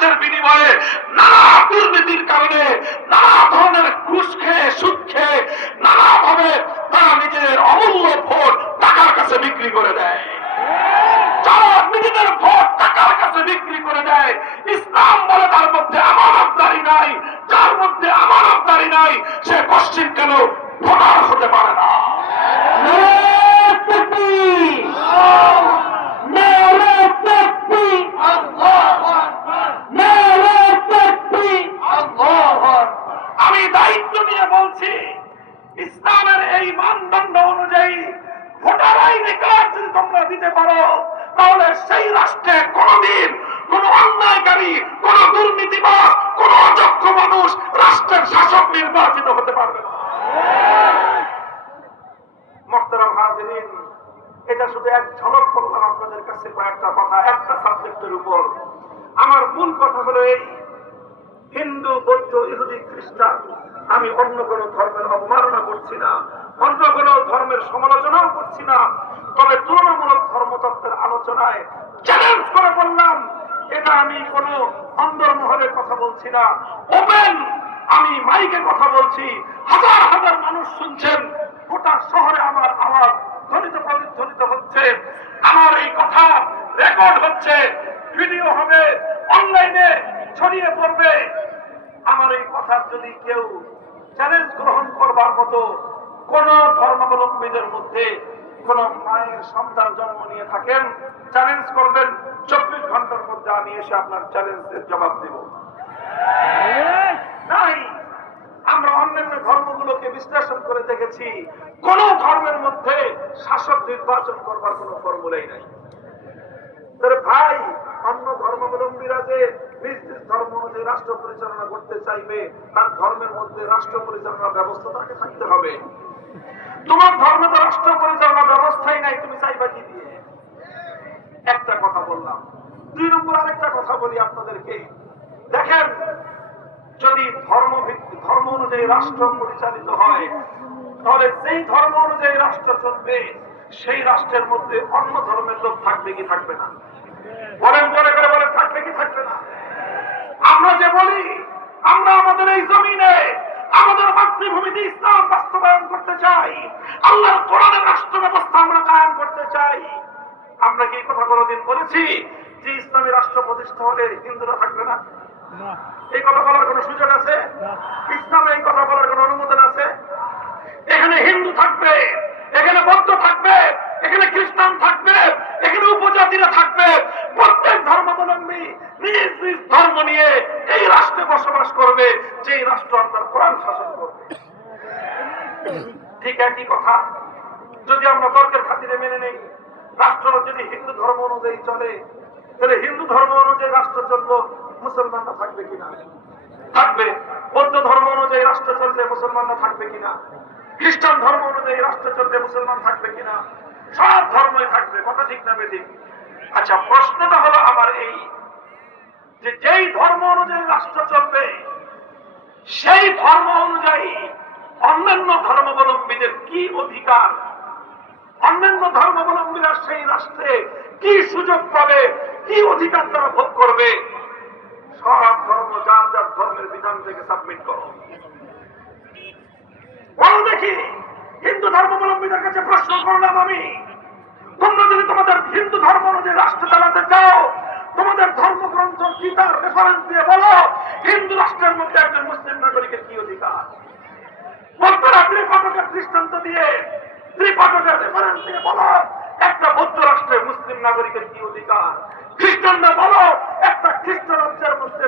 রক্তের বিনিময়ে নানা দুর্নীতির কারণে নানা ধরনের ঘুষ খেয়ে সুদ খেয়ে নানাভাবে তারা নিজেদের অমূল্য ভোট টাকার কাছে বিক্রি করে দেয়। যারা নিজেদের ভোট টাকার কাছে বিক্রি করে দেয়, ইসলাম বলে তার মধ্যে আমানতদারি নাই। যার মধ্যে আমানতদারি নাই সে পশ্চিম কেন ভোটার হতে পারে না। আমি দায়িত্ব নিয়ে বলছি, ইসলামের এই মানদণ্ড অনুযায়ী ভোটার আইডি কার্ড যদি তোমরা দিতে পারো, তাহলে সেই রাষ্ট্রে কোনদিন কোন অন্যায়কারী, কোন দুর্নীতিবাজ, কোন অযোগ্য মানুষ রাষ্ট্রের শাসক নির্বাচিত হতে পারবে না। মুহতারাম হাজিরিন, এটা শুধু এক ঝলক করলাম আপনাদের কাছে কয়েকটা কথা একটা সাবজেক্টের উপর। আমার মূল কথা হলো এই, হিন্দু, বৌদ্ধ, ইহুদি, খ্রিস্টান, আমি অন্য কোন ধর্মের অবমাননা করছি না, অন্য কোন ধর্মের সমালোচনাও করছি না। তবে তুলনামূলক ধর্মতত্ত্বের আলোচনায় চ্যালেঞ্জ করে বললাম, এটা আমি কোন অন্দরমহলে কথা বলছি না, ওপেন আমি মাইকে কথা বলছি, হাজার হাজার মানুষ শুনছেন, গোটা শহরে আমার আওয়াজ ধ্বনিত প্রতিধ্বনিত হচ্ছে, আমার এই কথা রেকর্ড হচ্ছে, ভিডিও হবে, অনলাইনে ছড়িয়ে পড়বে। আমার এই কথার যদি কেউ চ্যালেঞ্জ গ্রহণ করবার মতো কোন ধর্মাবলম্বীদের মধ্যে কোন মায়ের সন্তান জন্ম নিয়ে থাকেন, চ্যালেঞ্জ করবেন, 24 ঘন্টার মধ্যে আমি এসে আপনার চ্যালেঞ্জের জবাব দেব। নাই, আমরা অন্যান্য ধর্মগুলোকে বিশ্লেষণ করে দেখেছি, কোন ধর্মের মধ্যে শাসক নির্বাচন করবার কোন ফর্মুলাই নাই। ভাই, অন্য ধর্মাবলম্বীরা যে নিজ নিজ ধর্ম অনুযায়ী রাষ্ট্র পরিচালনা করতে চাইবে, তার ধর্মের মধ্যে রাষ্ট্র পরিচালনা ব্যবস্থা তাকে থাকতে হবে। তোমার ধর্মে তো রাষ্ট্র পরিচালনা ব্যবস্থাই নাই, তুমি চাইবা কি দিয়ে? একটা কথা বললাম। 2 নম্বর আরেকটা কথা বলি আপনাদেরকে। দেখেন, যদি ধর্ম অনুযায়ী রাষ্ট্র পরিচালিত হয়, তাহলে সেই ধর্ম অনুযায়ী রাষ্ট্র চলবে, সেই রাষ্ট্রের মধ্যে অন্য ধর্মের লোক থাকবে কি থাকবে না? বলেন, জোরে করে বলেন, থাকবে কি থাকবে না? আমরা যে বলি আমরা আমাদের এই জমিনে, আমাদের মাতৃভূমিতে ইসলাম বাস্তবায়ন করতে চাই, আল্লাহর কোরআনের রাষ্ট্র ব্যবস্থা আমরা কায়েম করতে চাই, আমরা কি এই কথা কোনদিন বলেছি যে ইসলামী রাষ্ট্র প্রতিষ্ঠা হলে হিন্দুরা থাকবে না? এই কথা বলার কোন সুযোগ আছে? ইসলামে এই কথা বলার কোন অনুমোদন আছে? এখানে হিন্দু থাকবে, এখানে বৌদ্ধ থাকবে, এখানে খ্রিস্টান থাকবে, এখানে উপজাতিরা থাকবে, প্রত্যেক ধর্মাবলম্বী নিজ নিজ ধর্ম নিয়ে এই রাষ্ট্রে বসবাস করবে, যে রাষ্ট্র আল্লাহর কোরআন শাসন করবে। ঠিক একই কথা যদি আমরা তর্কের খাতিরে মেনে নেই, রাষ্ট্র যদি হিন্দু ধর্ম অনুযায়ী চলে, তাহলে হিন্দু ধর্ম অনুযায়ী রাষ্ট্র চলবো, মুসলমানরা থাকবে কিনা? থাকবে। বৌদ্ধ ধর্ম অনুযায়ী রাষ্ট্র চললে মুসলমানরা থাকবে কিনা? খ্রিস্টান ধর্ম অনুযায়ী রাষ্ট্র চললে মুসলমান থাকবে কিনা? সব ধর্মই থাকবে। কথা ঠিক না বেঠিক? আচ্ছা, প্রশ্নটা হলো আমার এই, যে যেই ধর্ম অনুযায়ী রাষ্ট্র চলবে, সেই ধর্ম অনুযায়ী অন্যান্য ধর্মাবলম্বীদের কি অধিকার, অন্যান্য ধর্মাবলম্বীরা সেই রাষ্ট্রে কি সুযোগ পাবে, কি অধিকার তারা ভোগ করবে? সব ধর্ম যার যার ধর্মের বিধান থেকে সাবমিট করো। বলো দেখি, হিন্দু ধর্মাবলম্বীদের কাছে প্রশ্ন করলাম আমি, তোমরা যদি তোমাদের হিন্দু ধর্ম অনুযায়ী রাষ্ট্র চালাতে চাও, তোমাদের ধর্মগ্রন্থ গীতার রেফারেন্স দিয়ে বলো, হিন্দু রাষ্ট্রের মধ্যে একজন মুসলিম নাগরিকের কি অধিকার? বৌদ্ধরা ত্রিপাঠকের দৃষ্টান্ত দিয়ে, ত্রিপাঠকের রেফারেন্স দিয়ে বলো, একটা বৌদ্ধ রাষ্ট্রে মুসলিম নাগরিকের কি অধিকার? খ্রিস্টানরা বলো, একটা খ্রিস্ট রাজ্যের মধ্যে